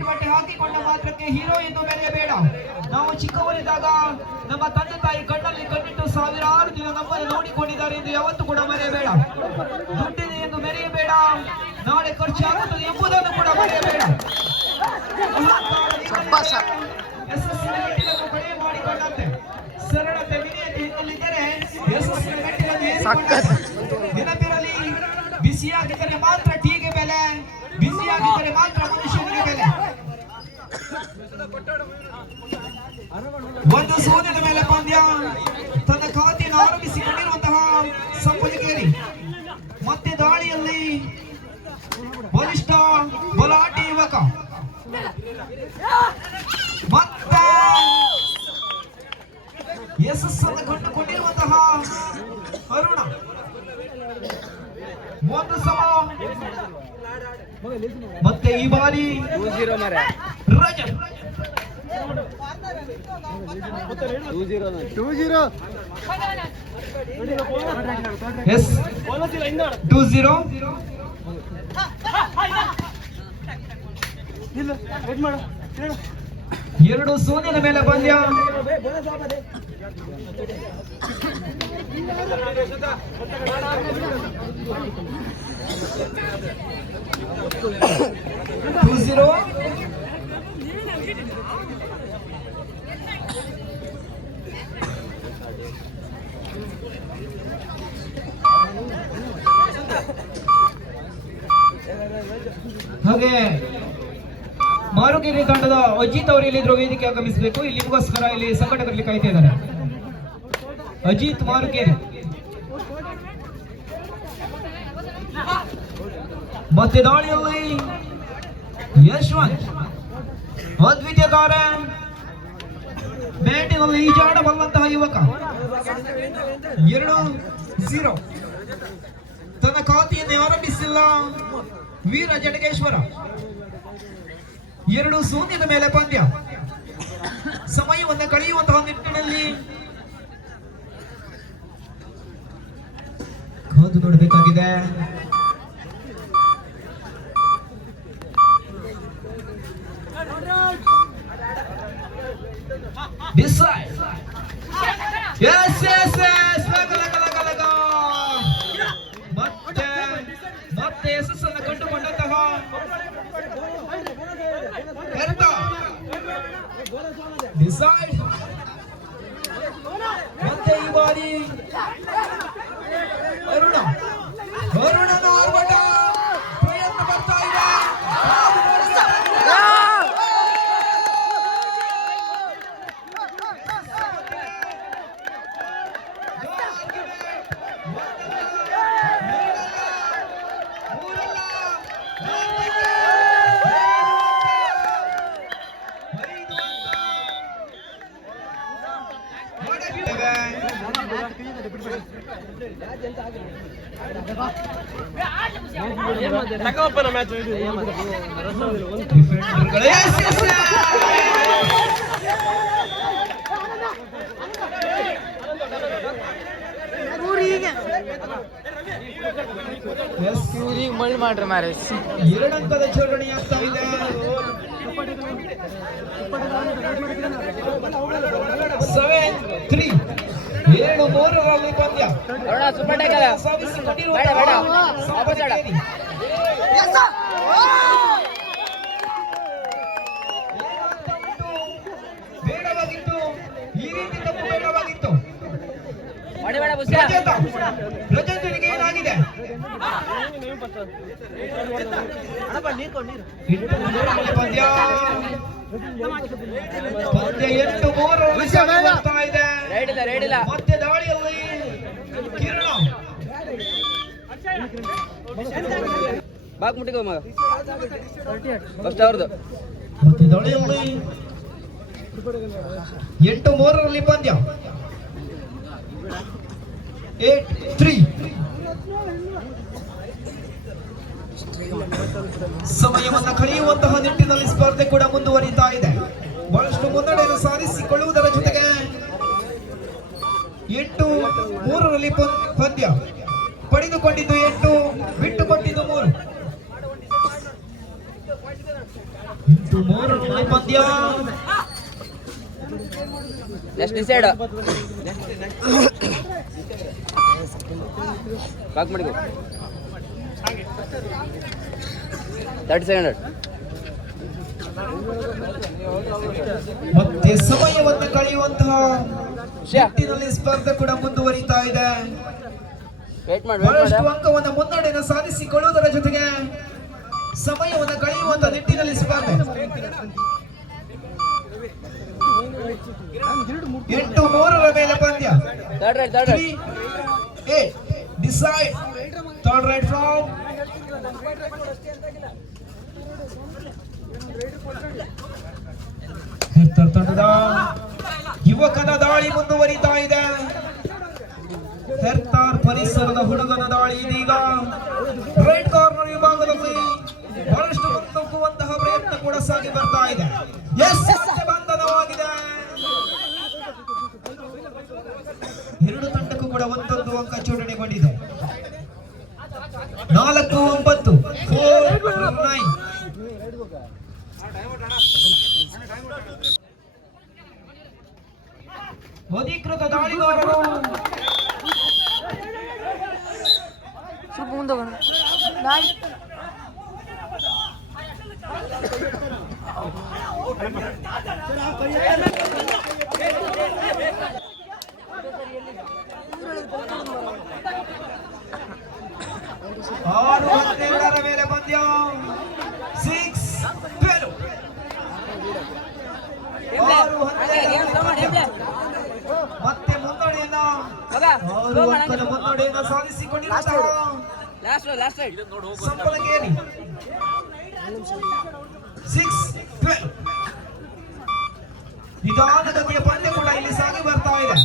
Branded ಬಟ್ಟೆ ಹಾಕಿಕೊಂಡ ಮಾತ್ರಕ್ಕೆ hero ಎಂದು ಮೆರೆಯಬೇಡ. ನಾವು ಚಿಕ್ಕವರಿದ್ದಾಗ ನಮ್ಮ ತಂದೆ ತಾಯಿ ಕಣ್ಣಲ್ಲಿ ಕಣ್ಣಿಟ್ಟು ಸಾವಿರಾರು ದಿನ ನಮ್ಮನ್ನು ನೋಡಿಕೊಂಡಿದ್ದಾರೆ ಎಂದು ಯಾವತ್ತೂ ಕೂಡ ಮರೆಯಬೇಡ. ದುಡ್ಡಿದೆ ಎಂದು ಮೆರೆಯಬೇಡ, ನಾಳೆ ಖರ್ಚಾಗುತ್ತದೆ ಎಂಬುದನ್ನು ಕೂಡ ಮರೆಯಬೇಡ. ಯಶಸ್ಸಿನ ಮೆಟ್ಟಿಲನ್ನು ಕಡಿಮೆ ಮಾಡಿಕೊಂಡಂತೆ ಸರಳತೆ ವಿನಯತೆ ಎನ್ನುತ್ತಿದ್ದರೆ ಯಶಸ್ಸಿನ ಮೆಟ್ಟಿಲನ್ನು ನೆನಪಿರಲಿ. ಬಿಸಿಯಾಗಿದ್ದರೆ ಮಾತ್ರ ಟೀಗೆ ಬೆಲೆ, ಬಿಸಿಯಾಗಿದ್ದರೆ ಮಾತ್ರ ಮನುಷ್ಯನಿಗೆ ಬೆಲೆ. ಒಂದು ಸೋಲಿನ ಮೇಲೆ ಪಂದ್ಯ ತನ್ನ ಖಾತೆಯನ್ನು ಆರಂಭಿಸಿಕೊಂಡಿರುವಂತಹ ಸಂಪುಲಿಗೇರಿ ಮತ್ತೆ ದಾಳಿಯಲ್ಲಿ ಬಲಿಷ್ಠ ಬಲಾಟಿ ಯುವಕ ಮತ್ತೆ ಯಶಸ್ಸನ್ನು ಕಂಡುಕೊಂಡಿರುವಂತಹ ಅರುಣ. ಒಂದು ಸಮ ಮತ್ತೆ ಈ ಬಾರಿ ರಜತ್ 2-0 ಎಸ್ 2-0 ಎರಡು ಸೋಲಿನ ಮೇಲೆ ಪಂದ್ಯ. ಹಾಗೆ ಮಾರುಕೇರಿ ತಂಡದ ಅಜಿತ್ ಅವರು ಇಲ್ಲಿದ್ರು, ವೇದಿಕೆ ಆಗಮಿಸಬೇಕು. ಇಲ್ಲಿಗೋಸ್ಕರ ಇಲ್ಲಿ ಸಂಘಟಕರಲ್ಲಿ ಕಾಯ್ತಾ ಇದ್ದಾರೆ. ಅಜಿತ್ ಮಾರುಕೇರಿ ಮತ್ತೆ ದಾಳಿಯಲ್ಲಿ ಯಶವಂತ್ ಅದ್ವಿತೀಯ ಕಾರ ಬ್ಯಾಟಿನಲ್ಲಿ ಈಜಾಡಬಲ್ಲಂತಹ ಯುವಕ. 2-0 ತನ್ನ ಖಾತೆಯನ್ನು ಆರಂಭಿಸಿಲ್ಲ ವೀರ ಜಡಗೇಶ್ವರ. 2-0 ಮೇಲೆ ಪಂದ್ಯ. ಸಮಯವನ್ನು ಕಳೆಯುವಂತಹ ನಿಟ್ಟಿನಲ್ಲಿ ಕಾದು ನೋಡಬೇಕಾಗಿದೆ. ಡಿಸೈಡ್ ಎಸ್ ಎಸ್ ಎಸ್ ಮತ್ತೆ ಯಶಸ್ಸನ್ನು ಕಂಡುಕೊಂಡಂತಹ ಡಿಸೈಡ್ ಮತ್ತೆ ಈ ಬಾರಿ ಅರುಣನ ಆರ್ಭಟ ಪ್ರಯತ್ನ ಬರ್ತಾ ಇದೆ. ಮಳ್ಳಿ ಮಾಡ್ರಿ ಮಾರೆ. 2 ಅಂಕದ ಜೋಡಣೆ ಆಗ್ತಾ ಇದೆ. 7-3 7-3 ಪಂದ್ಯ. ಬೇಡವಾಗಿತ್ತು, ಈ ರೀತಿ ತಪ್ಪು ಬೇಡವಾಗಿತ್ತು. ರಜತನಿಗೆ ಏನಾಗಿದೆ? ಪಂದ್ಯ 8-3 ಇದೆ. ಮತ್ತೆ ದಾಳಿಯಲ್ಲಿ ಕಿರಣ ಬಾಕ್ ಮುಟ್ಟಿಗೆ ಮಗ ಫಸ್ಟ್ ಅವ್ರದ್ದು. ಮತ್ತೆ ದಾಳಿಯಲ್ಲಿ 8-3 ಪಂದ್ಯ. 8-3 ಸಮಯವನ್ನು ಕಳೆಯುವಂತಹ ನಿಟ್ಟಿನಲ್ಲಿ ಸ್ಪರ್ಧೆ ಕೂಡ ಮುಂದುವರಿತಾ ಇದೆ. ಬಹಳಷ್ಟು ಮುನ್ನಡೆಯನ್ನು ಸಾಧಿಸಿಕೊಳ್ಳುವುದರ ಜೊತೆಗೆ 8-3 ಪಂದ್ಯ ಪಡೆದುಕೊಂಡಿದ್ದು 8, ಬಿಟ್ಟುಕೊಟ್ಟಿದ್ದು 3. 8-3 ಪಂದ್ಯ. ನೆಕ್ಸ್ಟ್ ಡಿಸೈಡ್ ಬಾಕ್ ಮಾಡಿಕೊ 30 ಸೆಕೆಂಡ್. ಮತ್ತೆ ಸಮಯವನ್ನು ಕಳೆಯುವಂತಹ ನಿಟ್ಟಿನಲ್ಲಿ ಸ್ಪರ್ಧೆ ಕೂಡ ಮುಂದುವರಿತಾ ಇದೆ. ವೇಟ್ ಮಾಡಿ ಬಹಳಷ್ಟು ಅಂಕವನ್ನು ಮುನ್ನಡೆಯನ್ನು ಸಾಧಿಸಿಕೊಳ್ಳುವುದರ ಜೊತೆಗೆ ಸಮಯವನ್ನು ಕಳೆಯುವಂತಹ ನಿಟ್ಟಿನಲ್ಲಿ ಸ್ಪರ್ಧೆ. 8-3 ಮೇಲೆ ಪಂದ್ಯ. Third right 8 decide third right from ತಂಡದ ಯುವಕನ ದಾಳಿ ಮುಂದುವರಿತಾ ಇದೆ. ಹೆರ್ತಾರ್ ಪರಿಸರದ ಹುಡುಗನ ದಾಳಿ ಇದೀಗ ರೈಟ್ ಕಾರ್ನರ್ ವಿಭಾಗದಲ್ಲಿ ಬಹಳಷ್ಟು ಮುನ್ನುಗ್ಗುವಂತಹ ಪ್ರಯತ್ನ ಕೂಡ ಸಾಗಿ ಬರ್ತಾ ಇದೆ. ಬಂಧನವಾಗಿದೆ. ಎರಡು ತಂಡಕ್ಕೂ ಕೂಡ ಒಂದೊಂದು ಅಂಕ ಜೋಡಣೆಗೊಂಡಿದೆ. 4-9 4-9. ಅಧಿಕೃತ ದಾಳಿಗಾರರು ಸ್ವಲ್ಪ ಮುಂದೆ ಬರೋಣ. ಆರು 12 ಮೇಲೆ ಪಂದ್ಯ. 6-12. 6-12. ಮತ್ತೆ ಮುನ್ನಡೆಯನ್ನು ಸಾಧಿಸಿಕೊಂಡಿರುವಂತಹ ಸಂಪದಕೇರಿ 6-12. ನಿಧಾನಗತಿಯ ಪಂದ್ಯ ಕೂಡ ಇಲ್ಲಿ ಸಾಗಿ ಬರ್ತಾ ಇದೆ.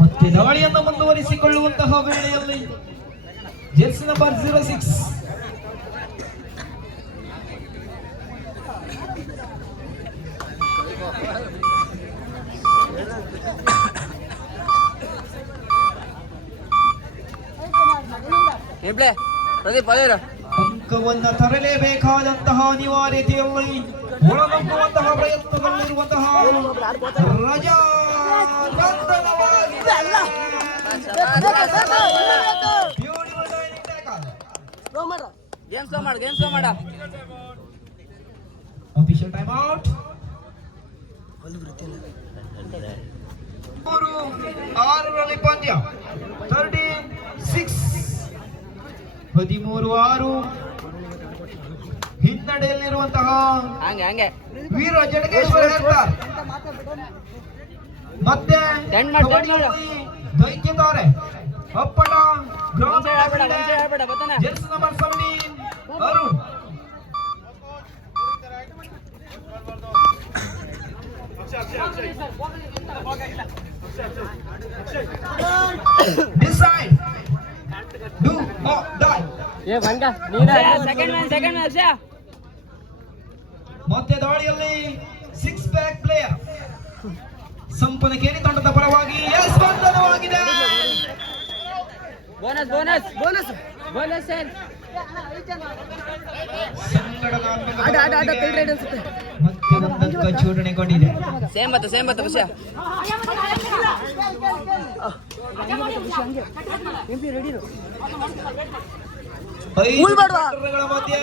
ಮತ್ತೆ ದಾಳಿಯನ್ನು ಮುಂದುವರಿಸಿಕೊಳ್ಳುವಂತಹ ವೇಳೆಯಲ್ಲಿ ಜೆರ್ಸಿ ನಂಬರ್ 06 ಪ್ರದೀಪ್ ಅಂಕವನ್ನು ತರಲೇಬೇಕಾದಂತಹ ಅನಿವಾರ್ಯತೆಯಲ್ಲಿ ಒಳನುಗ್ಗುವಂತಹ ಪ್ರಯತ್ನದಲ್ಲಿರುವಂತಹ ರಜಾ ಅಫಿಷಿಯಲ್ ಟೈಮ್ ಔಟ್. 6 ಪಂದ್ಯ 13-6 ಹಿನ್ನಡೆಯಲ್ಲಿರುವಂತಹ ವೀರ ಜಡಗೇಶ್ವರ ಹೆರ್ತಾರ್ ಮತ್ತೆ ದೈತ್ಯತಾರೆ ಅಪ್ಪಟ Jersey number 17 Arun. Decide. Do or die. ಮತ್ತೆ ದಾಳಿಯಲ್ಲಿ 6 ಬ್ಯಾಕ್ ಪ್ಲೇಯರ್ ಸಂಪನಕೇರಿ ತಂಡದ ಪರವಾಗಿ ಬಂಧನವಾಗಿದೆ. ಮತ್ತೆ ಒಂದಕ್ಕ ಜೋಡಣೆಗೊಂಡಿದೆ. ಸೇಮ್ ಬತ್ತ ವಿಷಯ ಮಧ್ಯೆ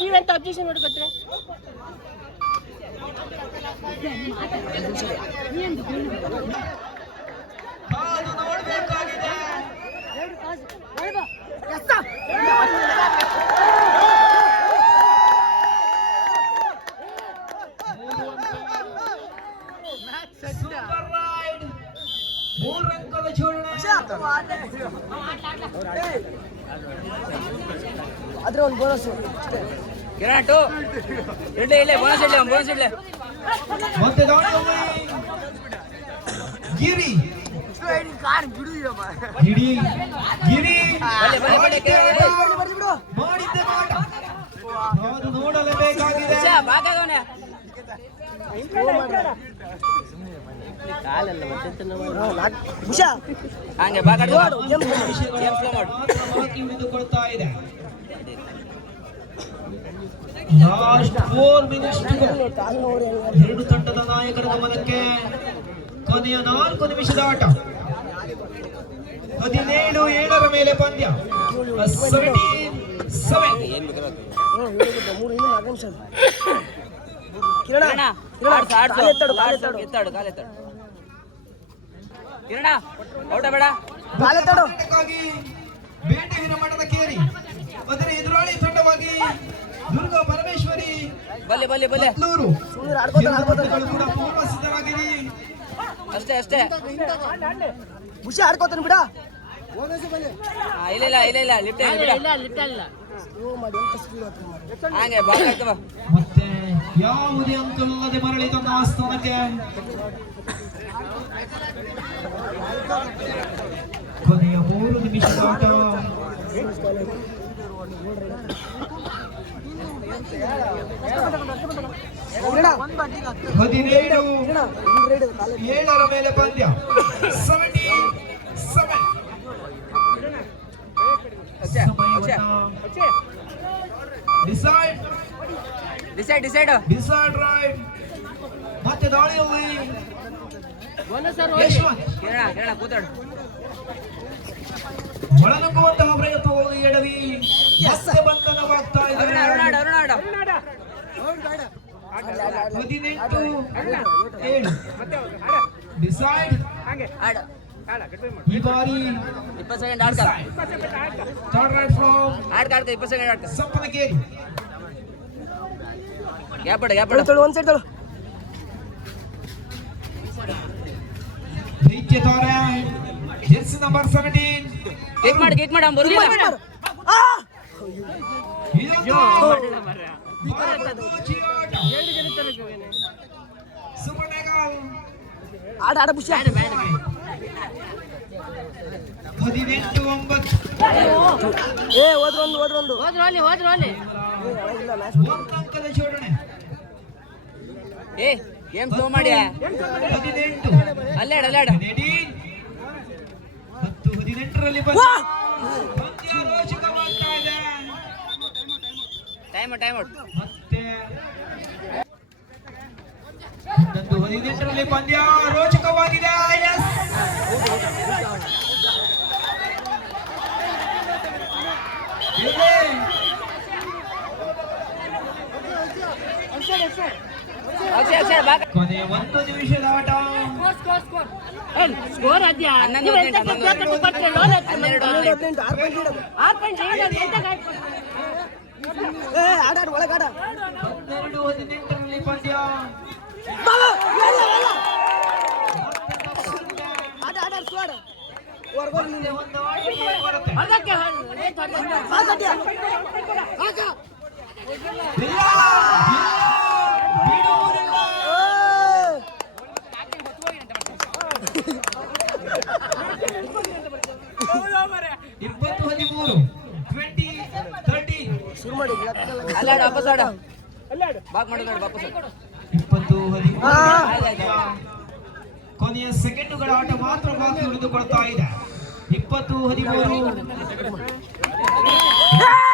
ನೀವೆಂತ ಅಬ್ಜೆಕ್ಷನ್ ಮಾಡ್ಕೊತ್ರೆ ನೋಡ್ಬೇಕಾಗಿದೆ. ಸೂಪರ್ ರೈಡ್ 3 ಅಂಕದ ಜೋಡಣೆ. ಅದ್ರ ಒಂದು bonus Kiran to idli bonus ಇಡ್ಲೆ ಮತ್ತೆ ದಾಳಿಯಲ್ಲಿ ಗಿರಿ ಗಿರಿ ಮಾಡಿದ್ದೆ ಮಾಡ ಅದು ನೋಡಲೇಬೇಕಾಗಿದೆ. ಬಾಕಾಗವನೆ ಹಂಗೆ ಬಾಕಾಡ ಉಳಿದುಕೊಳ್ತಾ ಇದೆ. ಲಾಸ್ಟ್ 4 ಮಿನಿಟ್ಸ್ ಎರಡು ತಂಡದ ನಾಯಕರ ಗಮನಕ್ಕೆ ಕೊನೆಯ 4 ನಿಮಿಷದ ಆಟ. 17-7 ಮೇಲೆ ಪಂದ್ಯ. 17-7. ಕಿರಣ ಕಿರಣ ಔಟ ಬೇಡ ತಂಡಕ್ಕಾಗಿ ಬೇಟೆ ವಿರಮಠದ ಕೇರಿ, ಅದರ ಎದುರಾಳಿ ತಂಡವಾಗಿ ದುರ್ಗಾ ಪರಮೇಶ್ವರಿ ಬಲ್ಲೆ ಮತ್ಲೂರು ತಂಡಗಳು ಕೂಡ ಪೂರ್ವ ಸಿದ್ಧರಾಗಿರಿ. ಅಷ್ಟೇ ಖುಷಿ ಆಡ್ಕೋತಾನೆ ಬಿಡ ಇಲ್ಲ ಲಿಫ್ಟ್ ಬಿಡ ಹಂಗೆ ಬಾಕಾಗ್ತವ ಮತ್ತೆ ಯಾವುದೇ ಅಂಕವಿಲ್ಲದೆ ಮರಳಿ ತನ್ನ ಆಸ್ಥಾನಕ್ಕೆ. ಕೊನೆಯ 3 ನಿಮಿಷದ ಆಟ. ಹದಿನೇಳು 7 ಮೇಲೆ ಪಂದ್ಯ. 17-7. Decide right. ಮತ್ತೆ ದಾಳಿಯಲ್ಲಿ ಯಶವಂತ್ ಕಿರಣ ಕೂತಾಡು ಒಳನುಗ್ಗುವಂತಹ ಪ್ರಯತ್ನವನ್ನು ಎಡವಿ ಮತ್ತೆ ಬಂಧನವಾಗ್ತಾ ಇದ್ದಾರೆ. 18-7. ಡಿಸೈಡ್ ಈ ಬಾರಿ 20 ಸೆಕೆಂಡ್ ಆಡ್ಕ ಥರ್ಡ್ ರೈಟ್ ಫ್ರಮ್ 20 ಸೆಕೆಂಡ್ ಆಡ್ಕ ಸಂಪನಗೇರಿ. ಗ್ಯಾಪ್ ಬಿಡ ಒಂದ್ ಸೈಡ್ ತಳು ದೈತ್ಯ ತಾರೆ ಜೆರ್ಸಿ ನಂಬರ್ 17. ಕೇಕ್ ಮಾಡಿ ಅವ್ನು ಬರುದಿಲ್ಲ ಆಡ ಖುಷಿ 18-9. ಹೋದ್ರು ಒಂದು ಅಂಕದ ಜೋಡಣೆ. ಗೇಮ್ ಸ್ಲೋ ಮಾಡಿ 18. ಅಲ್ಲಾಡ 18ರಲ್ಲಿ ಪಂದ್ಯ ರೋಚಕವಾಗ್ತಾ ಇದೆ. ಟೈಮ್ ಔಟ್ ಮತ್ತೆ 18ರಲ್ಲಿ ಪಂದ್ಯ ರೋಚಕವಾಗಿದೆ. ಅಕ್ಷಯ್ ಬಾಕ ಕೊನೆಯ 1 ನಿಮಿಷದ ಆಟ. ಸ್ಕೋರ್ ಅದ್ಯಾ ಹನ್ನೊಂದು ಆಡಾಡು ಒಳಗಾಡ 12-18ರಲ್ಲಿ ಪಂದ್ಯ. ಆಡ ಸ್ಕೋರ್ ಮತ್ತೆ ಒಂದು ಆಟ ಬರುತ್ತೆ. ಬಿಡುವುದಿಲ್ಲ. 20-13. 20-13. ಶುರು ಮಾಡಿ ಅಲ್ಲಾಡ ವಾಪಸ್ ಆಡ ಬಾಕ್ ಮಾಡಿದಾಡ ವಾಪಸ್ 20-13. ಕೊನೆಯ ಸೆಕೆಂಡುಗಳ ಆಟ ಮಾತ್ರ ಬಾಕಿ ಉಳಿದುಕೊಳ್ತಾ ಇದೆ. 20-13.